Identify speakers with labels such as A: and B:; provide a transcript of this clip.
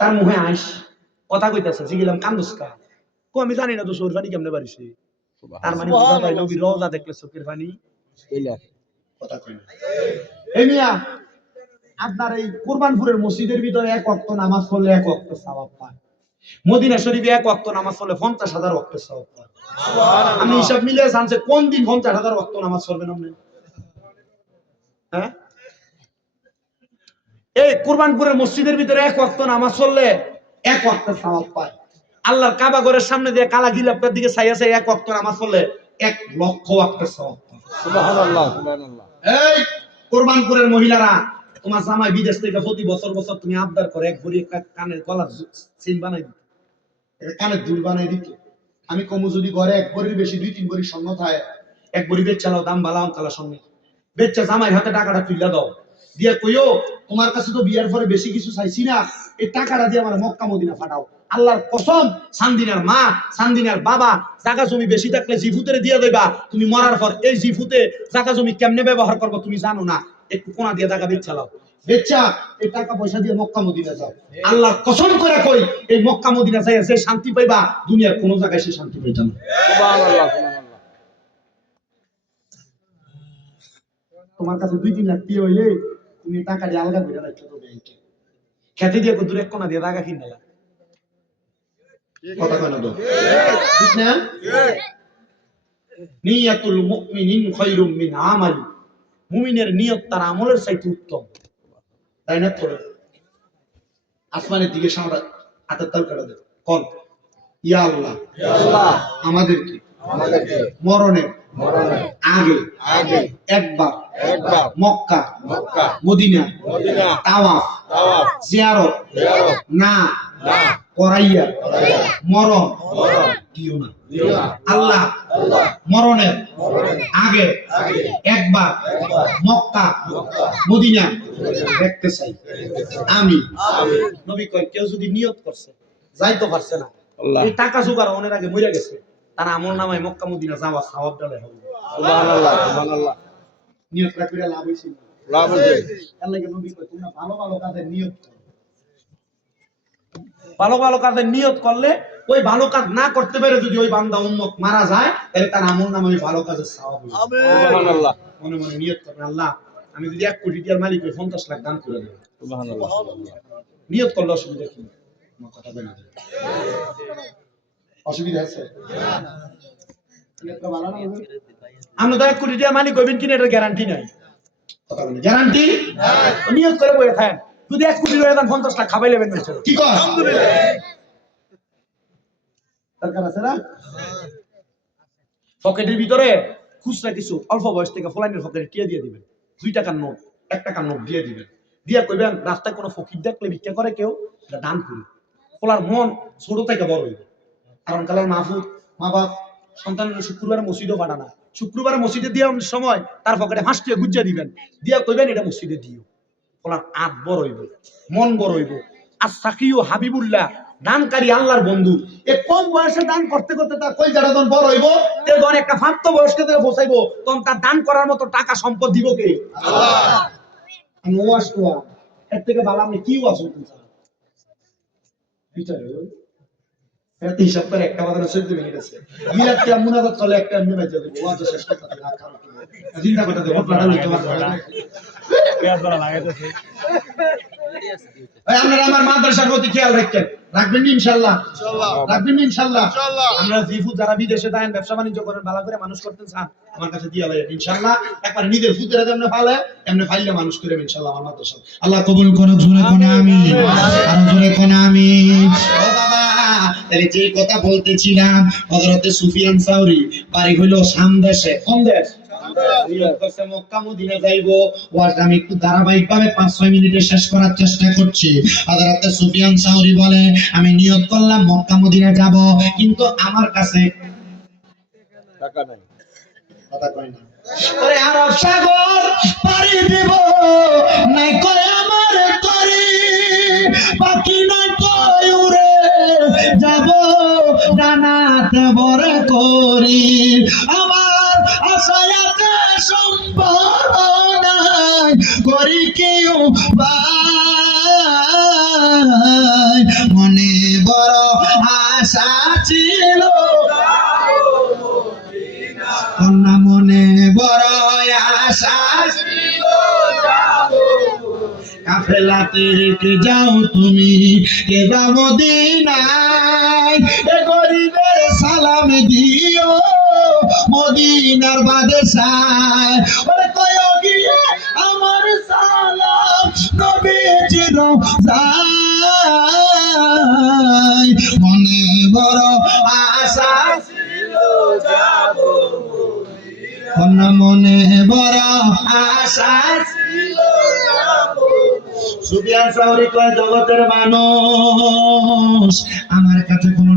A: তার মুখে আইস কথা কইতাছে জিগিলাম কান্দুসকা কো। আমি জানি না তো সৌর পানি কেমনে পারিছি তার মানে বোঝা যায় নবী রওজা দেখলে চোখের পানি। কথা কই এই মিয়া আপনার এই কুরবানপুরের মসজিদের ভিতরে এক ওয়াক্ত নামাজ পড়লে এক ওয়াক্ত সওয়াব পায় মদিনা শরীফে এক ওয়াক্ত নামাজ পড়লে পঞ্চাশ হাজার ওয়াক্ত সওয়াব পায় আমি হিসাব মিলে জানছে কোন দিন পঞ্চাশ হাজার ওয়াক্ত নামাজ পড়বেন আপনি? হ্যাঁ? এই কুরবানপুরের মসজিদের ভিতরে এক ওয়াক্ত নামাজ পড়লে এক ওয়াক্ত সওয়াব পায়। আল্লাহর কাবা ঘরের সামনে দিয়ে কালা গিলাপটার দিকে চাইয়া চাই এক ওয়াক্ত নামাজ পড়লে এক লক্ষ ওয়াক্ত সওয়াব এই কোরবানপুরের মহিলারা তোমার জামাই বিদেশ থেকে প্রতি বছর বছর তুমি আবদার করে এক ভরি কানের গলার সিন বানাই দিত। কানের দুল বানাই দিত। আমি কমু যদি ঘরে এক ভরির বেশি দুই তিন ভরি স্বর্ণ থাকে এক ভরি বেচালাও দাম বালাও কালা স্বর্ণ বেচা জামাই হাতে টাকাটা তুইলা দাও। দিয়ে কইও তোমার কাছে তো বিয়ার পরে বেশি কিছু চাইছি না। এই টাকাটা দিয়ে আমার মক্কা মদিনা ফাটাও আল্লাহর কসম, সান্দিনার মা, সান্দিনার বাবা জায়গা জমি বেশি থাকলে জিফুতের দিয়ে দেবা। তুমি মরার পর এই জিফুতে জায়গা জমি কেমনে ব্যবহার করব তুমি জানো না। একটু কোনা দিয়ে টাকা বেচালাও বেচা, এই টাকা পয়সা দিয়ে মক্কা মদিনা যাও। আল্লাহর কসম করে কই, এই মক্কা মদিনা যাই সে শান্তি পাইবা, দুনিয়ার কোনো জায়গায় সে শান্তি পাইতা না। তোমার কাছে দুই তিন লাখ দিয়ে হইলে তুমি আলগা করে রাখতে তো ব্যাংকে। খেতে দিয়ে কোনা দিয়ে টাকা কিনে কথা কেন তো? ঠিক না? নিয়াতুল মুমিনিন খায়রুম মিন আমালি। মুমিনের নিয়ত তার আমলের চাইতে উত্তম। তাই না করে আসমানের দিকে সামরা হাতের তাল কাটা দেবে। কোন? ইয়া আল্লাহ। আমাদেরকে। মরণের। আগে। একবার। মক্কা মদিনা তাওয়াফ জিয়ারত না। করাইয়া। মরণ। দিও না। আল্লাহ। মরণের আগে একবার মক্কা মদিনা দেখতে চাই। আমি। নবী কয় কেউ যদি নিয়ত করছে যাইতে পারছে না। এই টাকা জোগাড় অনেক আগে মরে গেছে। তার আমল নামায় মক্কা মদিনা যাওয়া সওয়াব ডালে হবে। নিয়ত রাখলে লাভ হইছে না। এর লাগে নবী কয় তোমরা ভালো ভালো কাজের নিয়ত ভালো ভালো কাজের নিয়ত করলে ওই ভালো কাজ না করতে পারে যদি ওই বান্দা উম্মত মারা যায় তাহলে তার আমল নামে ওই ভালো কাজের সওয়াব হইবে। মনে মনে নিয়ত করবেন আল্লাহ আমি যদি এক কোটি টাকার মালিক হই পঞ্চাশ লাখ দান করে দেবো। নিয়ত করলে অসুবিধা কি? আমার কথা দেবে অসুবিধা আছে? আমরা তো এক কোটি টাকার মালিক হইবেন কিনা এটার গ্যারান্টি নাই। গ্যারান্টি নিয়ত করে বলে থাকেন। যদি এক কোটি টাকা পঞ্চাশ লাখ খাবাই নেবেন কি দরকার আছে না? পকেটের ভিতরে খুচরা কিছু অল্প বয়স থেকে ফলাইনের পকেটে টিয়া দিয়ে দিবেন। দুই টাকার নোট এক টাকার নোট দিয়ে দিবেন। দিয়ে কইবেন রাস্তায় কোনো ফকির দেখলে ভিক্ষা করে কেউ এটা দান করি ফলার মন ছোট থেকে বড় হইবে। কারণ কালার মাহফুজ মা বাপ সন্তানের শুক্রবারে মসজিদও পাঠা না শুক্রবারে মসজিদে দিয়ে সময় তার পকেটে হাঁস দিয়ে গুজ্জা দিবেন। দিয়া কইবেন এটা মসজিদে দিও। ফলার আত বড় হইব মন বড় হইব। আর সাকিও হাবিবুল্লাহ দানকারী আল্লাহর বন্ধু। এ কম বয়সে দান করতে করতে তার কই যারা যখন বড় হইব তে যখন একটা প্রাপ্ত বয়স্ক থেকে বসাইবো তখন তার দান করার মতো টাকা সম্পদ দিব কে? আমি ওয়াশ এর থেকে ভালো আপনি কি ওয়াশ স্যার বিচারে এত হিসাব করে একটা বাজারে চলতে মিনিট আছে। মিলাদ কে মুনাজাত করলে একটা এমনি বাজে দেবো ওয়াজ শেষ করতে না, খারাপ চিন্তা করতে দেবো আপনারা লইতে পারবেন না ভাই আপনারা আমার মাদ্রাসার প্রতি খেয়াল রাখবেন রাখবেন নি ইনশাআল্লাহ রাখবেন নি ইনশাআল্লাহ আমরা জিফু যারা বিদেশে দেন ব্যবসা বাণিজ্য করেন ভালো করে মানুষ করতেন চান আমার কাছে দিয়া লাগে ইনশাআল্লাহ একবার নিজের ফুতেরা যেমন ফালে এমনি ফাইলে মানুষ করে ইনশাআল্লাহ আমার মাদ্রাসা। আল্লাহ কবুল করুক জোরে কোনে আমি আর জোরে কোনে আমি ও বাবা তাহলে যে কথা বলতেছিলাম হযরতে সুফিয়ান সাউরি বাড়ি হইল সামদেশে। কোন দেশ? মক্কা মদিনা যাইবো। আমি একটু ধারাবাহিকভাবে পাঁচ ছয় মিনিটে শেষ করার চেষ্টা করছি। হযরত সুফিয়ান সাউরি বলে আমি নিয়ত করলাম মক্কা মদিনা যাব কিন্তু আমার কাছে কথা কয় না। আরব সাগর পাড়ি দিব নাই কয় পরে কেউ পায় মনে বড় আশা ছিল। কন্যা, মনে বড় আশা ছিল। কাফেলাতে রেখে যাও তুমি কেবা মদিনায় এ গরিবের সালাম দিও, মদিনার বাদে সায় সালাম নবীজির যায় মনে বড় আশা ছিল যাব মনে বড় আশা ছিল সুবিয়ান জগতের মানুষ, আমার কাছে কোনো